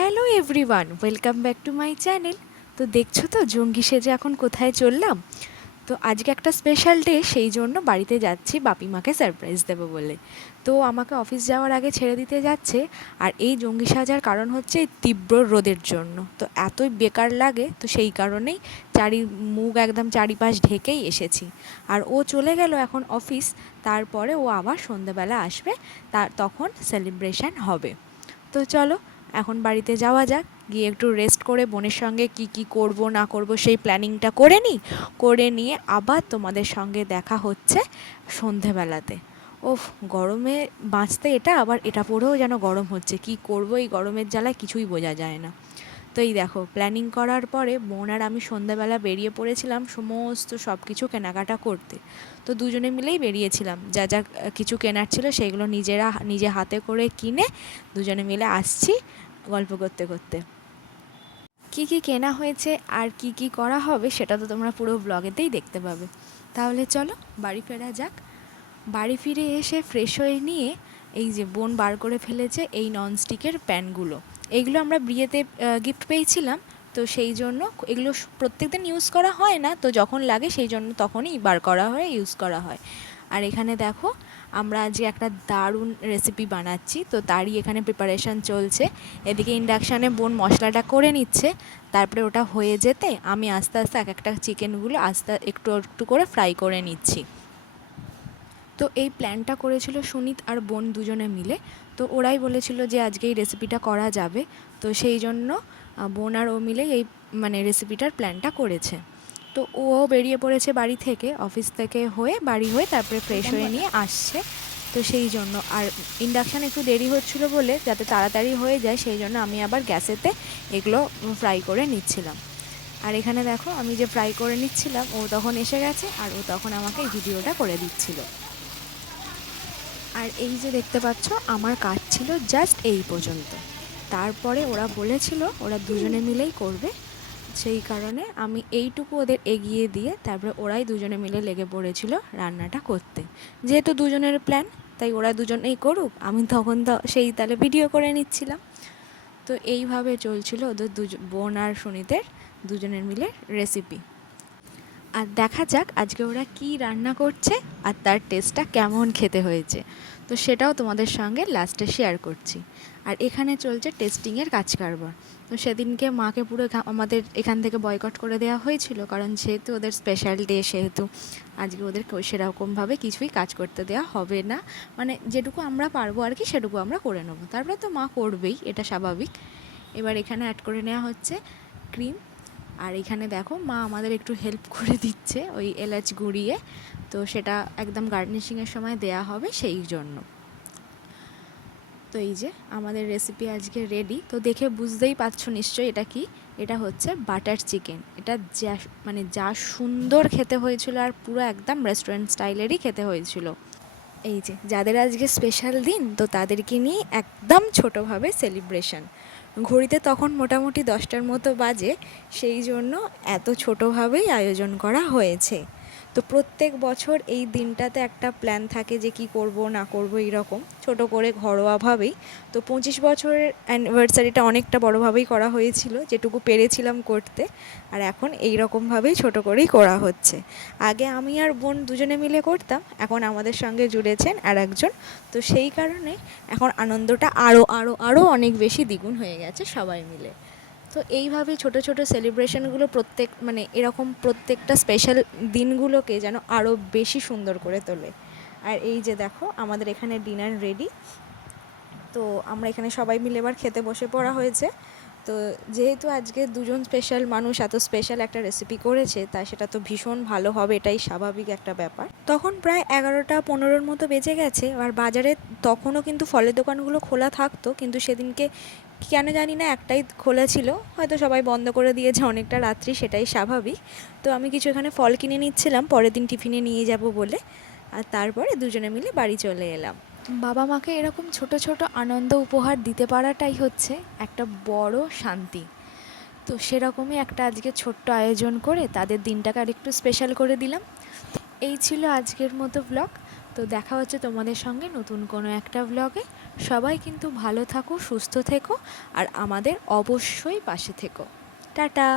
Hello everyone, welcome back to my channel. তো দেখছ তো, জঙ্গি সেজে এখন কোথায় চললাম? তো আজকে একটা স্পেশাল ডে, সেই জন্য বাড়িতে যাচ্ছি বাপি মাকে সারপ্রাইজ দেবো বলে। তো আমাকে অফিস যাওয়ার আগে ছেড়ে দিতে যাচ্ছে, আর এই জঙ্গি সাজার কারণ হচ্ছে এই তীব্র রোদের জন্য। তো এতই বেকার লাগে, তো সেই কারণেই চারি মুখ একদম চারিপাশ ঢেকেই এসেছি। আর ও চলে গেল এখন অফিস, তারপরে ও আবার সন্ধেবেলা আসবে, তার তখন সেলিব্রেশন হবে। তো চলো এখন বাড়িতে যাওয়া যাক, গিয়ে একটু রেস্ট করে বোনের সঙ্গে কি কি করব, না করব, সেই প্ল্যানিংটা করে নিই করে নিয়ে আবার তোমাদের সঙ্গে দেখা হচ্ছে সন্ধেবেলাতে। ওফ, গরমে বাঁচতে এটা, আবার এটা পরেও যেন গরম হচ্ছে, কি করব এই গরমের জ্বালায় কিছুই বোঝা যায় না। তো এই দেখো প্ল্যানিং করার পরে বোন আর আমি সন্ধ্যাবেলা বেরিয়ে পড়েছিলাম সমস্ত সব কিছু কেনাকাটা করতে। তো দুজনে মিলেই বেরিয়েছিলাম, যা যা কিছু কেনার ছিল সেগুলো নিজেরা নিজে হাতে করে কিনে দুজনে মিলে আসছি গল্প করতে করতে। কি কি কেনা হয়েছে আর কি কি করা হবে সেটা তো তোমরা পুরো ব্লগেতেই দেখতে পাবে। তাহলে চলো বাড়ি ফেরা যাক। বাড়ি ফিরে এসে ফ্রেশ হয়ে নিয়ে এই যে বোন বার করে ফেলেছে এই ননস্টিকের প্যানগুলো। এইগুলো আমরা বিয়েতে গিফট পেয়েছিলাম, তো সেই জন্য এগুলো প্রত্যেক দিন ইউজ করা হয় না, তো যখন লাগে সেই জন্য তখনই বার করা হয় ইউজ করা হয়। আর এখানে দেখো আমরা আজকে একটা দারুণ রেসিপি বানাচ্ছি। তো তারই এখানে প্রিপারেশন চলছে। এদিকে ইন্ডাকশানে বোন মশলাটা করে নিচ্ছে। তারপরে ওটা হয়ে যেতে আমি আস্তে আস্তে এক একটা চিকেনগুলো আস্তে একটু একটু করে ফ্রাই করে নিচ্ছি। তো এই প্ল্যানটা করেছিল সুনীত আর বোন দুজনে মিলে। তো ওরাই বলেছিল যে আজকে এই রেসিপিটা করা যাবে। তো সেই জন্য বোন আর ও মিলে এই মানে রেসিপিটার প্ল্যানটা করেছে। তো ও বেরিয়ে পড়েছে বাড়ি থেকে অফিস থেকে হয়ে বাড়ি হয়ে তারপরে ফ্রেশ হয়ে নিয়ে আসছে তো সেই জন্য। আর ইন্ডাকশান একটু দেরি হচ্ছিল বলে যাতে তাড়াতাড়ি হয়ে যায় সেই জন্য আমি আবার গ্যাসেতে এগুলো ফ্রাই করে নিচ্ছিলাম। আর এখানে দেখো আমি যে ফ্রাই করে নিচ্ছিলাম ও তখন এসে গেছে আর ও তখন আমাকে এই ভিডিওটা করে দিচ্ছিল। আর এই যে দেখতে পাচ্ছ আমার কাজ ছিল জাস্ট এই পর্যন্ত। তারপরে ওরা বলেছিল ওরা দুজনে মিলেই করবে। সেই কারণে আমি এইটুকু ওদের এগিয়ে দিয়ে তারপরে ওরাই দুজনে মিলে লেগে পড়েছিল রান্নাটা করতে। যেহেতু দুজনের প্ল্যান তাই ওরা দুজনেই করুক, আমি তখন তো সেই তালে ভিডিও করে নিচ্ছিলাম। তো এইভাবে চলছিল ওদের দুজন বোন আর সুনিতের দুজনের মিলে রেসিপি আর দেখা যাক আজকে ওরা কি রান্না করছে আর তার টেস্টটা কেমন খেতে হয়েছে। তো সেটাও তোমাদের সঙ্গে লাস্টে শেয়ার করছি। আর এখানে চলছে টেস্টিংয়ের কাজ কারবার। তো সেদিনকে মাকে পুরো আমাদের এখান থেকে বয়কট করে দেওয়া হয়েছিল, কারণ যেহেতু ওদের স্পেশাল ডে সেহেতু, আজকে ওদের সেরকমভাবে কিছুই কাজ করতে দেওয়া হবে না। মানে যেটুকু আমরা পারব আর কি, সেটুকু আমরা করে নেব। তারপরে তো মা করবেই, এটা স্বাভাবিক। এবার এখানে অ্যাড করে নেওয়া হচ্ছে ক্রিম আর এখানে দেখো মা আমাদের একটু হেল্প করে দিচ্ছে ওই এলাচ গুঁড়িয়ে। তো সেটা একদম গার্নিশিংয়ের সময় দেয়া হবে সেই জন্য। তো এই যে আমাদের রেসিপি আজকে রেডি তো দেখে বুঝতেই পারছ নিশ্চয়ই এটা কি? এটা হচ্ছে বাটার চিকেন এটা যা মানে যা সুন্দর খেতে হয়েছিল আর পুরো একদম রেস্টুরেন্ট স্টাইলেরই খেতে হয়েছিল। এই যে যাদের আজকে স্পেশাল দিন, তো তাদেরকে নিয়ে একদম ছোটোভাবে সেলিব্রেশন ঘড়িতে তখন মোটামুটি দশটার মতো বাজে, সেই জন্য এত ছোটোভাবেই আয়োজন করা হয়েছে। তো প্রত্যেক বছর এই দিনটাতে একটা প্ল্যান থাকে যে কি করব, না করব এইরকম। ছোট করে ঘরোয়াভাবেই তো পঁচিশ বছরের অ্যানিভার্সারিটা অনেকটা বড়োভাবেই করা হয়েছিল, যেটুকু পেরেছিলাম করতে। আর এখন এই রকমভাবেই ছোট করেই করা হচ্ছে। আগে আমি আর বোন দুজনে মিলে করতাম, এখন আমাদের সঙ্গে জুড়েছেন আর একজন তো সেই কারণে এখন আনন্দটা আরও আরও আরও অনেক বেশি দ্বিগুণ হয়ে গেছে সবাই মিলে। তো এইভাবে ছোট ছোট সেলিব্রেশনগুলো প্রত্যেক মানে এরকম প্রত্যেকটা স্পেশাল দিনগুলোকে যেন আরও বেশি সুন্দর করে তোলে। আর এই যে দেখো, আমাদের এখানে ডিনার রেডি তো আমরা এখানে সবাই মিলে এবার খেতে বসে পড়া হয়েছে। তো যেহেতু আজকে দুজন স্পেশাল মানুষ এত স্পেশাল একটা রেসিপি করেছে তাই সেটা তো ভীষণ ভালো হবে, এটাই স্বাভাবিক একটা ব্যাপার। তখন প্রায় এগারোটা পনেরোর মতো বেজে গেছে, আর বাজারে তখনও কিন্তু ফলের দোকানগুলো খোলা থাকতো, কিন্তু সেদিনকে কেন জানি না একটাই খোলা ছিল। হয়তো সবাই বন্ধ করে দিয়েছে অনেকটা রাত্রি, সেটাই স্বাভাবিক। তো আমি কিছু এখানে ফল কিনে নিচ্ছিলাম, পরের দিন টিফিনে নিয়ে যাব বলে। আর তারপরে দুজনে মিলে বাড়ি চলে এলাম। বাবা মাকে এরকম ছোট ছোট আনন্দ উপহার দিতে পারাটাই হচ্ছে একটা বড় শান্তি। তো সেরকমই একটা আজকে ছোট্ট আয়োজন করে তাদের দিনটাকে আর একটু স্পেশাল করে দিলাম। এই ছিল আজকের মতো ব্লগ তো দেখা হচ্ছে তোমাদের সঙ্গে নতুন কোনো একটা ব্লগে সবাই কিন্তু ভালো থাকো, সুস্থ থেকো, আর আমাদের অবশ্যই পাশে থেকো। টাটা!